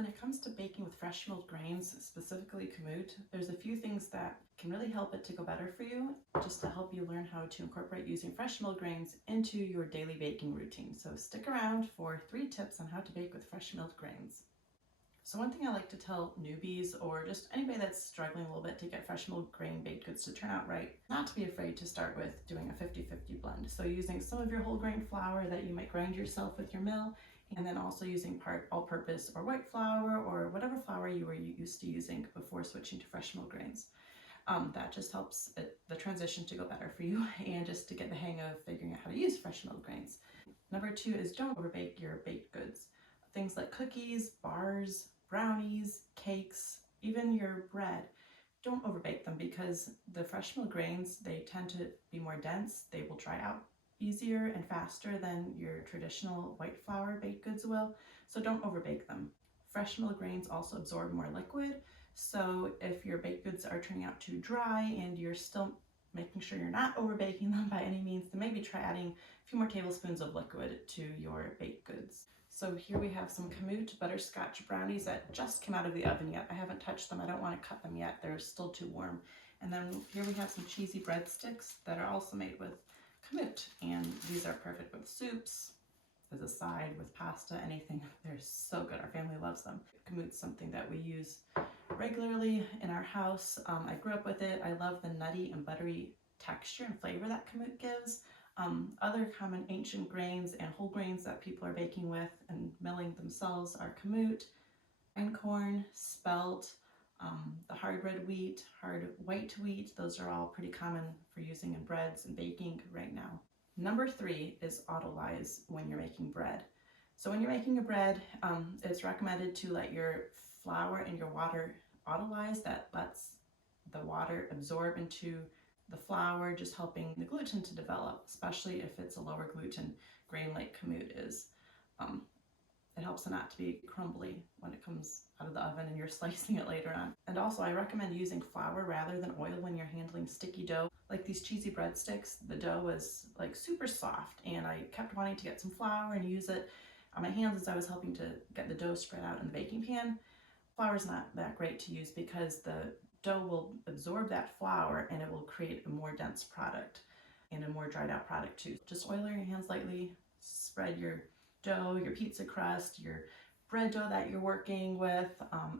When it comes to baking with fresh milled grains, specifically kamut, there's a few things that can really help it to go better for you, just to help you learn how to incorporate using fresh milled grains into your daily baking routine. So stick around for 3 tips on how to bake with fresh milled grains. So one thing I like to tell newbies, or just anybody that's struggling a little bit to get fresh milled grain baked goods to turn out right, not to be afraid to start with doing a 50-50 blend. So using some of your whole grain flour that you might grind yourself with your mill, and then also using part all-purpose or white flour or whatever flour you were used to using before switching to fresh milled grains. That just helps the transition to go better for you and just to get the hang of figuring out how to use fresh milled grains. Number 2 is don't overbake your baked goods. Things like cookies, bars, brownies, cakes, even your bread. Don't overbake them because the fresh milled grains, they tend to be more dense. They will dry out easier and faster than your traditional white flour baked goods will, so don't overbake them. Fresh milled grains also absorb more liquid, so if your baked goods are turning out too dry and you're still making sure you're not overbaking them by any means, then maybe try adding a few more tablespoons of liquid to your baked goods. So here we have some Kamut butterscotch brownies that just came out of the oven yet. I haven't touched them. I don't want to cut them yet. They're still too warm. And then here we have some cheesy breadsticks that are also made with Kamut, and these are perfect with soups, as a side, with pasta, anything. They're so good. Our family loves them. Kamut's something that we use regularly in our house. I grew up with it. I love the nutty and buttery texture and flavor that Kamut gives. Other common ancient grains and whole grains that people are baking with and milling themselves are Kamut, einkorn, spelt, the hard red wheat, hard white wheat. Those are all pretty common for using in breads and baking right now. Number 3 is autolyze when you're making bread. So when you're making a bread, it's recommended to let your flour and your water autolyze. That lets the water absorb into the flour, just helping the gluten to develop, especially if it's a lower gluten grain like Kamut is. It helps it not to be crumbly when it comes out of the oven and you're slicing it later on. And also I recommend using flour rather than oil when you're handling sticky dough. Like these cheesy breadsticks, the dough was like super soft and I kept wanting to get some flour and use it on my hands as I was helping to get the dough spread out in the baking pan. Flour is not that great to use because the dough will absorb that flour and it will create a more dense product and a more dried out product too. Just oil your hands lightly, spread your dough, your pizza crust, your bread dough that you're working with.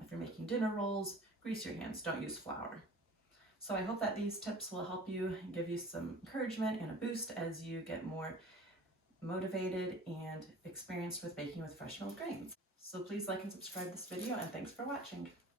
If you're making dinner rolls, grease your hands, don't use flour. So I hope that these tips will help you, give you some encouragement and a boost as you get more motivated and experienced with baking with fresh milled grains. So please like and subscribe this video, and thanks for watching.